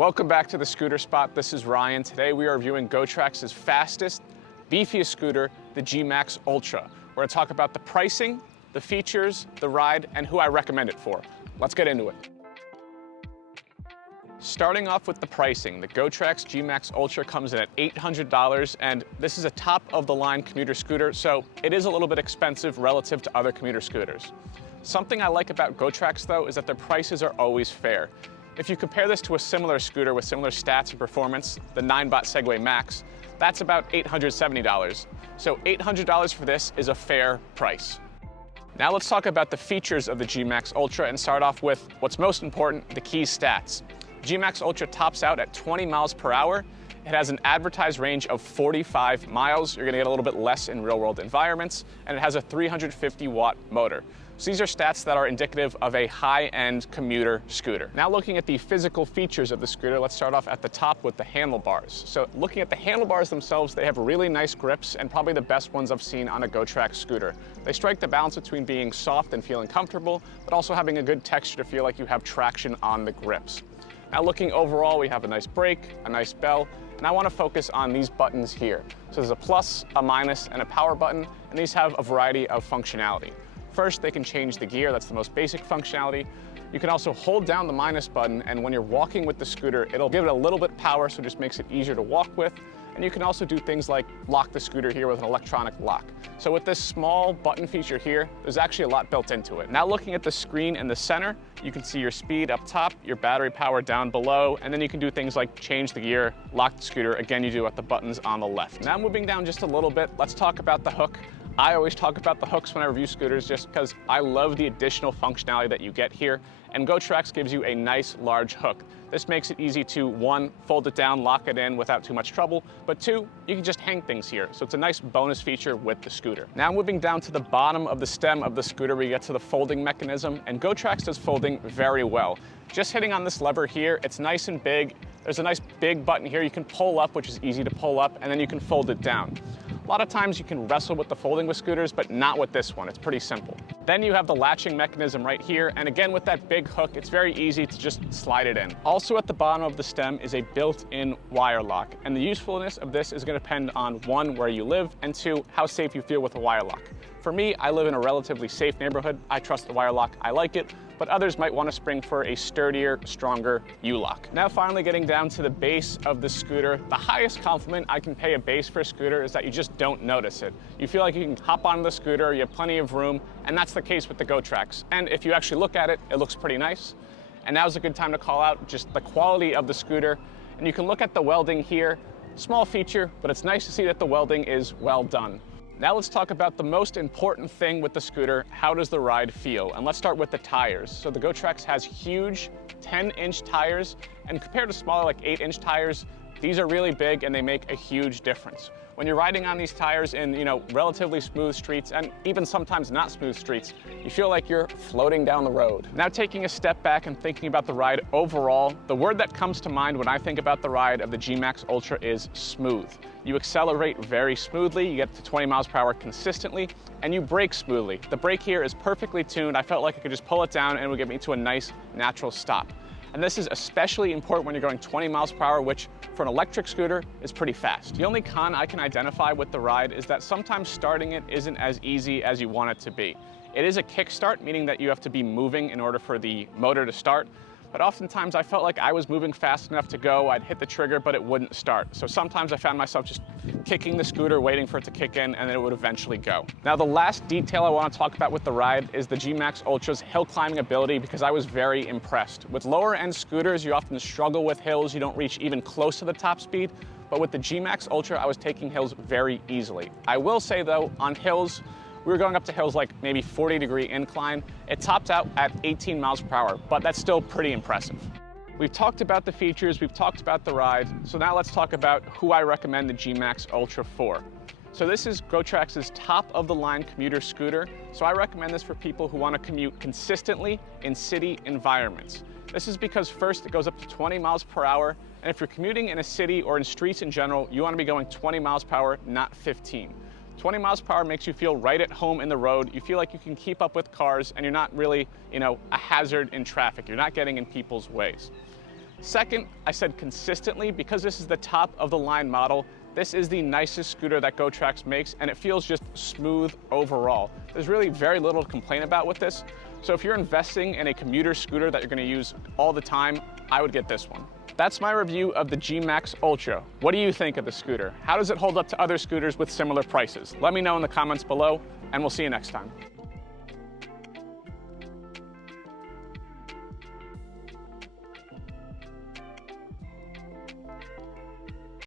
Welcome back to the Scooter Spot. This is Ryan. Today we are reviewing GoTrax's fastest, beefiest scooter, the GMAX Ultra. We're going to talk about the pricing, the features, the ride, and who I recommend it for. Let's get into it. Starting off with the pricing, the GoTrax GMAX Ultra comes in at $800, and this is a top-of-the-line commuter scooter, so it is a little bit expensive relative to other commuter scooters. Something I like about GoTrax, though, is that their prices are always fair. If you compare this to a similar scooter with similar stats and performance, the 9-bot Segway Max, that's about $870. So $800 for this is a fair price. Now let's talk about the features of the GMAX Ultra and start off with what's most important, the key stats. GMAX Ultra tops out at 20 miles per hour. It has an advertised range of 45 miles. You're gonna get a little bit less in real-world environments, and it has a 350-watt motor. So these are stats that are indicative of a high-end commuter scooter. Now looking at the physical features of the scooter, let's start off at the top with the handlebars. So looking at the handlebars themselves, they have really nice grips and probably the best ones I've seen on a GoTrax scooter. They strike the balance between being soft and feeling comfortable, but also having a good texture to feel like you have traction on the grips. Now looking overall, we have a nice brake, a nice bell, and I want to focus on these buttons here. So there's a plus, a minus, and a power button, and these have a variety of functionality. First, they can change the gear. That's the most basic functionality. You can also hold down the minus button, and when you're walking with the scooter, it'll give it a little bit power, so it just makes it easier to walk with. And you can also do things like lock the scooter here with an electronic lock. So with this small button feature here, there's actually a lot built into it. Now looking at the screen in the center, you can see your speed up top, your battery power down below, and then you can do things like change the gear, lock the scooter. Again, you do at the buttons on the left. Now moving down just a little bit, let's talk about the hook. I always talk about the hooks when I review scooters just because I love the additional functionality that you get here, and GoTrax gives you a nice large hook. This makes it easy to, one, fold it down, lock it in without too much trouble, but two, you can just hang things here. So it's a nice bonus feature with the scooter. Now moving down to the bottom of the stem of the scooter, we get to the folding mechanism, and GoTrax does folding very well. Just hitting on this lever here, it's nice and big. There's a nice big button here you can pull up, which is easy to pull up, and then you can fold it down. A lot of times you can wrestle with the folding with scooters, but not with this one. It's pretty simple. Then you have the latching mechanism right here, and again with that big hook, it's very easy to just slide it in. Also at the bottom of the stem is a built-in wire lock, and the usefulness of this is going to depend on one, where you live, and two, how safe you feel with a wire lock. For me, I live in a relatively safe neighborhood. I trust the wire lock, I like it, but others might want to spring for a sturdier, stronger U-lock. Now finally getting down to the base of the scooter, the highest compliment I can pay a base for a scooter is that you just don't notice it. You feel like you can hop on the scooter, you have plenty of room, and that's the case with the GoTrax. And if you actually look at it, it looks pretty nice. And now's a good time to call out just the quality of the scooter. And you can look at the welding here. Small feature, but it's nice to see that the welding is well done. Now let's talk about the most important thing with the scooter. How does the ride feel? And let's start with the tires. So the GoTrax has huge 10-inch tires, and compared to smaller like 8-inch tires, these are really big and they make a huge difference. When you're riding on these tires in, relatively smooth streets and even sometimes not smooth streets, you feel like you're floating down the road. Now taking a step back and thinking about the ride overall, the word that comes to mind when I think about the ride of the GMAX Ultra is smooth. You accelerate very smoothly, you get to 20 miles per hour consistently, and you brake smoothly. The brake here is perfectly tuned. I felt like I could just pull it down and it would get me to a nice natural stop. And this is especially important when you're going 20 miles per hour, which for an electric scooter is pretty fast. The only con I can identify with the ride is that sometimes starting it isn't as easy as you want it to be. It is a kickstart, meaning that you have to be moving in order for the motor to start. But oftentimes I felt like I was moving fast enough to go, I'd hit the trigger, but it wouldn't start. So sometimes I found myself just kicking the scooter, waiting for it to kick in, and then it would eventually go. Now the last detail I want to talk about with the ride is the GMAX Ultra's hill climbing ability, because I was very impressed. With lower end scooters, you often struggle with hills, you don't reach even close to the top speed, but with the GMAX Ultra, I was taking hills very easily. I will say though, on hills, we were going up to hills like maybe 40-degree incline. It topped out at 18 miles per hour, but that's still pretty impressive. We've talked about the features, we've talked about the ride, so now let's talk about who I recommend the GMAX Ultra for. So this is GoTrax's top-of-the-line commuter scooter, so I recommend this for people who want to commute consistently in city environments. This is because first, it goes up to 20 miles per hour, and if you're commuting in a city or in streets in general, you want to be going 20 miles per hour, not 15. 20 miles per hour makes you feel right at home in the road. You feel like you can keep up with cars and you're not really, a hazard in traffic. You're not getting in people's ways. Second, I said consistently because this is the top of the line model. This is the nicest scooter that GoTrax makes, and it feels just smooth overall. There's really very little to complain about with this. So if you're investing in a commuter scooter that you're gonna use all the time, I would get this one. That's my review of the GMAX Ultra. What do you think of the scooter? How does it hold up to other scooters with similar prices? Let me know in the comments below, and we'll see you next time.